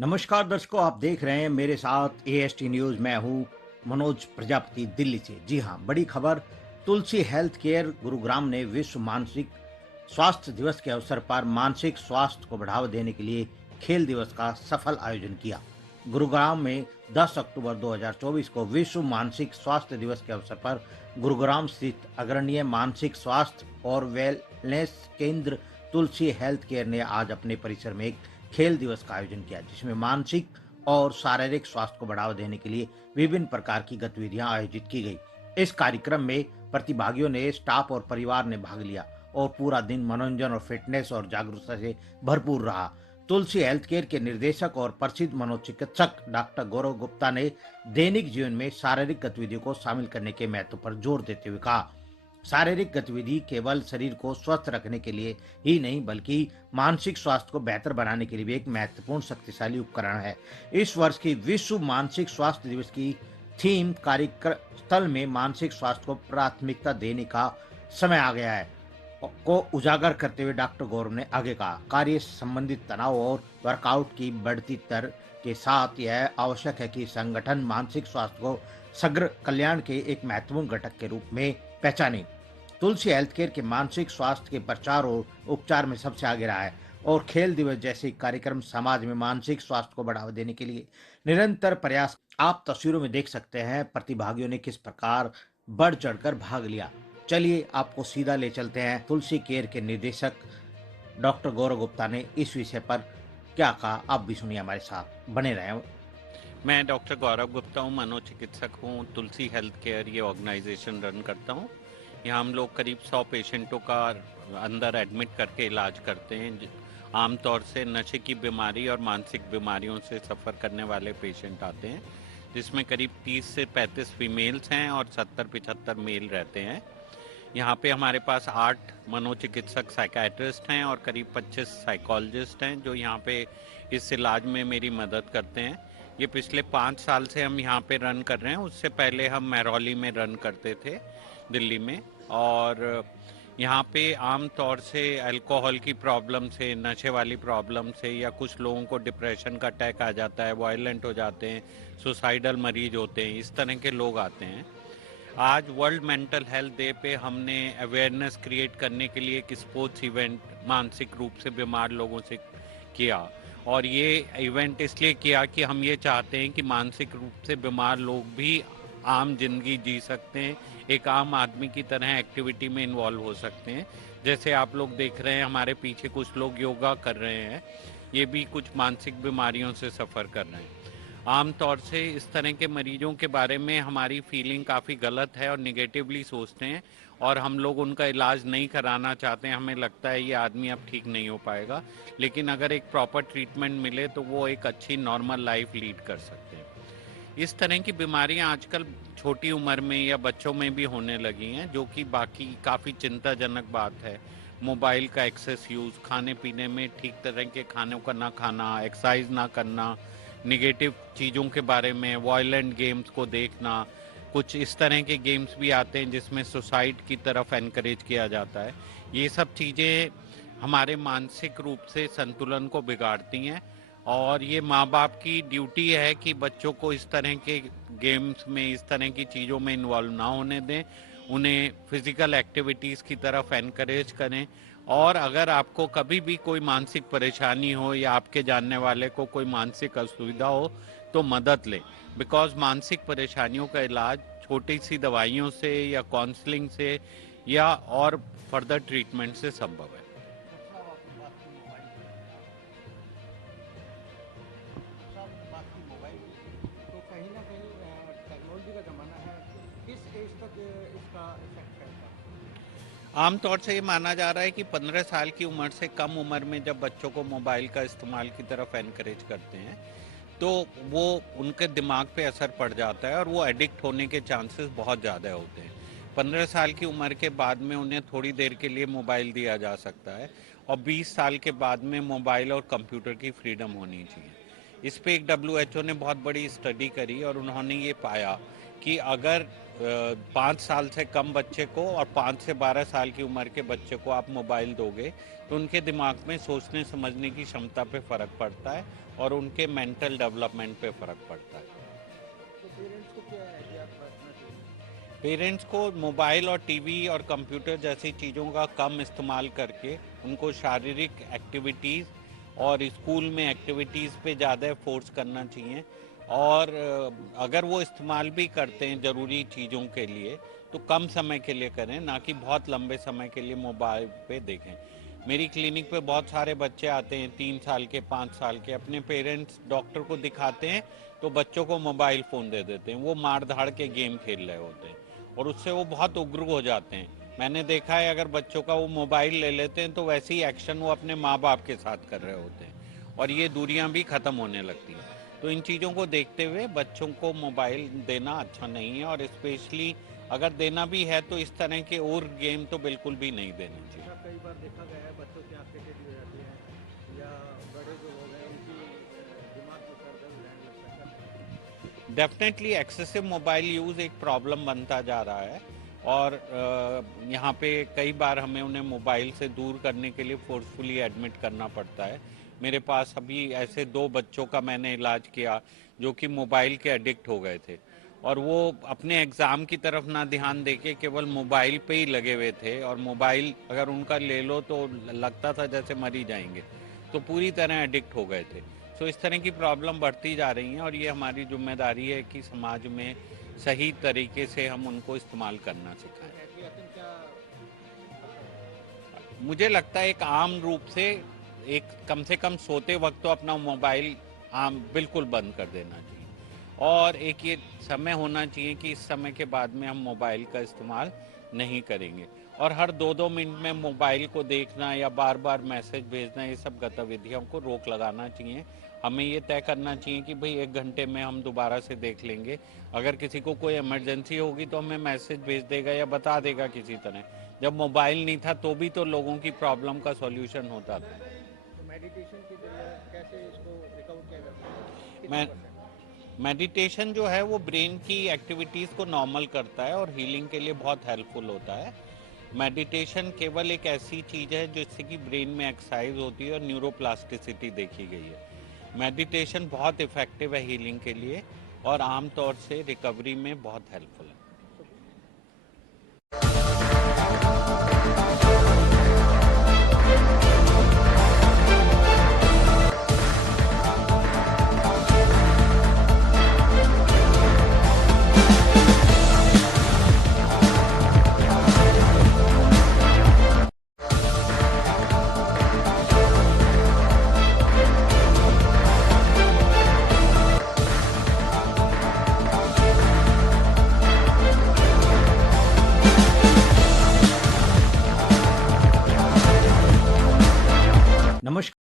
नमस्कार दर्शकों, आप देख रहे हैं मेरे साथ एएसटी न्यूज। मैं हूं मनोज प्रजापति दिल्ली से। जी हां, बड़ी खबर। तुलसी हेल्थ केयर गुरुग्राम ने विश्व मानसिक स्वास्थ्य दिवस के अवसर पर मानसिक स्वास्थ्य को बढ़ावा देने के लिए खेल दिवस का सफल आयोजन किया। गुरुग्राम में 10 अक्टूबर 2024 को विश्व मानसिक स्वास्थ्य दिवस के अवसर पर गुरुग्राम स्थित अग्रणीय मानसिक स्वास्थ्य और वेलनेस केंद्र तुलसी हेल्थ केयर ने आज अपने परिसर में एक खेल दिवस का आयोजन किया, जिसमें मानसिक और शारीरिक स्वास्थ्य को बढ़ावा देने के लिए विभिन्न प्रकार की गतिविधियां आयोजित की गई। इस कार्यक्रम में प्रतिभागियों ने, स्टाफ और परिवार ने भाग लिया और पूरा दिन मनोरंजन और फिटनेस और जागरूकता से भरपूर रहा। तुलसी हेल्थ केयर के निर्देशक और प्रसिद्ध मनोचिकित्सक डॉक्टर गौरव गुप्ता ने दैनिक जीवन में शारीरिक गतिविधियों को शामिल करने के महत्व पर जोर देते हुए कहा, शारीरिक गतिविधि केवल शरीर को स्वस्थ रखने के लिए ही नहीं, बल्कि मानसिक स्वास्थ्य को बेहतर बनाने के लिए भी एक महत्वपूर्ण शक्तिशाली उपकरण है। इस वर्ष की विश्व मानसिक स्वास्थ्य दिवस की थीम कार्यस्थल में मानसिक स्वास्थ्य को प्राथमिकता देने का समय आ गया है को उजागर करते हुए डॉक्टर गौरव ने आगे कहा, कार्य संबंधित तनाव और वर्कआउट की बढ़ती दर के साथ यह आवश्यक है कि संगठन मानसिक स्वास्थ्य को समग्र कल्याण के एक महत्वपूर्ण घटक के रूप में पहचाने। तुलसी हेल्थ केयर के मानसिक स्वास्थ्य के प्रचार और उपचार में सबसे आगे रहा है और खेल दिवस जैसे कार्यक्रम समाज में मानसिक स्वास्थ्य को बढ़ावा देने के लिए निरंतर प्रयास। आप तस्वीरों में देख सकते हैं प्रतिभागियों ने किस प्रकार बढ़ चढ़कर भाग लिया। चलिए आपको सीधा ले चलते हैं। तुलसी केयर के निदेशक डॉक्टर गौरव गुप्ता ने इस विषय पर क्या कहा, आप भी सुनिए, हमारे साथ बने रहें। मैं डॉक्टर गौरव गुप्ता हूँ, मनोचिकित्सक हूँ। तुलसी हेल्थ केयर ये ऑर्गेनाइजेशन रन करता हूँ। यहाँ हम लोग करीब 100 पेशेंटों का अंदर एडमिट करके इलाज करते हैं। आमतौर से नशे की बीमारी और मानसिक बीमारियों से सफ़र करने वाले पेशेंट आते हैं, जिसमें करीब 30 से 35 फीमेल्स हैं और 70-75 मेल रहते हैं। यहाँ पे हमारे पास 8 मनोचिकित्सक साइकेट्रिस्ट हैं और करीब 25 साइकोलॉजिस्ट हैं जो यहाँ पे इस इलाज में मेरी मदद करते हैं। ये पिछले 5 साल से हम यहाँ पे रन कर रहे हैं। उससे पहले हम महरौली में रन करते थे दिल्ली में। और यहाँ पे आम तौर से अल्कोहल की प्रॉब्लम से, नशे वाली प्रॉब्लम से, या कुछ लोगों को डिप्रेशन का अटैक आ जाता है, वायलेंट हो जाते हैं, सुसाइडल मरीज होते हैं, इस तरह के लोग आते हैं। आज वर्ल्ड मेंटल हेल्थ डे पे हमने अवेयरनेस क्रिएट करने के लिए एक स्पोर्ट्स इवेंट मानसिक रूप से बीमार लोगों से किया। और ये इवेंट इसलिए किया कि हम ये चाहते हैं कि मानसिक रूप से बीमार लोग भी आम जिंदगी जी सकते हैं, एक आम आदमी की तरह एक्टिविटी में इन्वॉल्व हो सकते हैं। जैसे आप लोग देख रहे हैं हमारे पीछे कुछ लोग योगा कर रहे हैं, ये भी कुछ मानसिक बीमारियों से सफ़र कर रहे हैं। आम तौर से इस तरह के मरीजों के बारे में हमारी फीलिंग काफ़ी गलत है और निगेटिवली सोचते हैं और हम लोग उनका इलाज नहीं कराना चाहते हैं। हमें लगता है ये आदमी अब ठीक नहीं हो पाएगा, लेकिन अगर एक प्रॉपर ट्रीटमेंट मिले तो वो एक अच्छी नॉर्मल लाइफ लीड कर सकते हैं। इस तरह की बीमारियां आजकल छोटी उम्र में या बच्चों में भी होने लगी हैं, जो कि बाकी काफ़ी चिंताजनक बात है। मोबाइल का एक्सेस यूज़, खाने पीने में ठीक तरह के खानों का ना खाना, एक्सरसाइज ना करना, निगेटिव चीज़ों के बारे में, वायलेंट गेम्स को देखना, कुछ इस तरह के गेम्स भी आते हैं जिसमें सुसाइड की तरफ एनकरेज किया जाता है। ये सब चीज़ें हमारे मानसिक रूप से संतुलन को बिगाड़ती हैं और ये माँ बाप की ड्यूटी है कि बच्चों को इस तरह के गेम्स में, इस तरह की चीज़ों में इन्वॉल्व ना होने दें, उन्हें फिज़िकल एक्टिविटीज़ की तरफ एनकरेज करें। और अगर आपको कभी भी कोई मानसिक परेशानी हो या आपके जानने वाले को कोई मानसिक असुविधा हो तो मदद लें, बिकॉज मानसिक परेशानियों का इलाज छोटी सी दवाइयों से या काउंसलिंग से या और फर्दर ट्रीटमेंट से संभव है। तो कहीं ना कहीं टेक्नोलॉजी का ज़माना है, किस एज तक इसका इफेक्ट करता है? आमतौर से ये माना जा रहा है कि 15 साल की उम्र से कम उम्र में जब बच्चों को मोबाइल का इस्तेमाल की तरफ एनकरेज करते हैं तो वो उनके दिमाग पे असर पड़ जाता है और वो एडिक्ट होने के चांसेस बहुत ज़्यादा होते हैं। 15 साल की उम्र के बाद में उन्हें थोड़ी देर के लिए मोबाइल दिया जा सकता है और 20 साल के बाद में मोबाइल और कंप्यूटर की फ्रीडम होनी चाहिए। इस पे एक WHO ने बहुत बड़ी स्टडी करी और उन्होंने ये पाया कि अगर 5 साल से कम बच्चे को और 5 से 12 साल की उम्र के बच्चे को आप मोबाइल दोगे तो उनके दिमाग में सोचने समझने की क्षमता पे फ़र्क पड़ता है और उनके मेंटल डेवलपमेंट पे फ़र्क पड़ता है। तो पेरेंट्स को क्या आइडिया रखना चाहिए? पेरेंट्स को मोबाइल और टीवी और कंप्यूटर जैसी चीज़ों का कम इस्तेमाल करके उनको शारीरिक एक्टिविटीज़ और स्कूल में एक्टिविटीज़ पे ज़्यादा फोर्स करना चाहिए और अगर वो इस्तेमाल भी करते हैं ज़रूरी चीज़ों के लिए तो कम समय के लिए करें, ना कि बहुत लंबे समय के लिए मोबाइल पे देखें। मेरी क्लिनिक पे बहुत सारे बच्चे आते हैं 3 साल के 5 साल के, अपने पेरेंट्स डॉक्टर को दिखाते हैं तो बच्चों को मोबाइल फ़ोन दे देते हैं, वो मार धाड़ के गेम खेल रहे होते हैं और उससे वो बहुत उग्र हो जाते हैं। मैंने देखा है अगर बच्चों का वो मोबाइल ले लेते हैं तो वैसे ही एक्शन वो अपने माँ बाप के साथ कर रहे होते हैं और ये दूरियां भी ख़त्म होने लगती हैं। तो इन चीज़ों को देखते हुए बच्चों को मोबाइल देना अच्छा नहीं है और स्पेशली अगर देना भी है तो इस तरह के और गेम तो बिल्कुल भी नहीं देने चाहिए। ऐसा कई बार देखा गया है, बच्चों की आंखें टेढ़ी हो जाती हैं या बड़े जो लोग हैं उनकी दिमाग में सर दर्द रहने लगता है। डेफिनेटली एक्सेसिव मोबाइल यूज़ एक प्रॉब्लम बनता जा रहा है और यहाँ पे कई बार हमें उन्हें मोबाइल से दूर करने के लिए फोर्सफुली एडमिट करना पड़ता है। मेरे पास अभी ऐसे 2 बच्चों का मैंने इलाज किया जो कि मोबाइल के एडिक्ट हो गए थे और वो अपने एग्ज़ाम की तरफ ना ध्यान देके केवल मोबाइल पे ही लगे हुए थे और मोबाइल अगर उनका ले लो तो लगता था जैसे मर ही जाएंगे, तो पूरी तरह एडिक्ट हो गए थे। सो इस तरह की प्रॉब्लम बढ़ती जा रही हैं और ये हमारी जिम्मेदारी है कि समाज में सही तरीके से हम उनको इस्तेमाल करना सिखाएं। एहतियातन क्या? मुझे लगता है एक आम रूप से एक कम से कम सोते वक्त तो अपना मोबाइल आम बिल्कुल बंद कर देना चाहिए और एक ये समय होना चाहिए कि इस समय के बाद में हम मोबाइल का इस्तेमाल नहीं करेंगे और हर 2-2 मिनट में मोबाइल को देखना या बार बार मैसेज भेजना, ये सब गतिविधियों को रोक लगाना चाहिए। हमें ये तय करना चाहिए कि भाई 1 घंटे में हम दोबारा से देख लेंगे। अगर किसी को कोई इमरजेंसी होगी तो हमें मैसेज भेज देगा या बता देगा किसी तरह। जब मोबाइल नहीं था तो भी तो लोगों की प्रॉब्लम का सॉल्यूशन होता था। तो मेडिटेशन के जरिए कैसे इसको रिकवर किया जा सकता है? मैं मेडिटेशन जो है वो ब्रेन की एक्टिविटीज़ को नॉर्मल करता है और हीलिंग के लिए बहुत हेल्पफुल होता है। मेडिटेशन केवल एक ऐसी चीज़ है जिससे कि ब्रेन में एक्सरसाइज होती है और न्यूरोप्लास्टिसिटी देखी गई है। मेडिटेशन बहुत इफ़ेक्टिव है हीलिंग के लिए और आमतौर से रिकवरी में बहुत हेल्पफुल है। नमस्कार।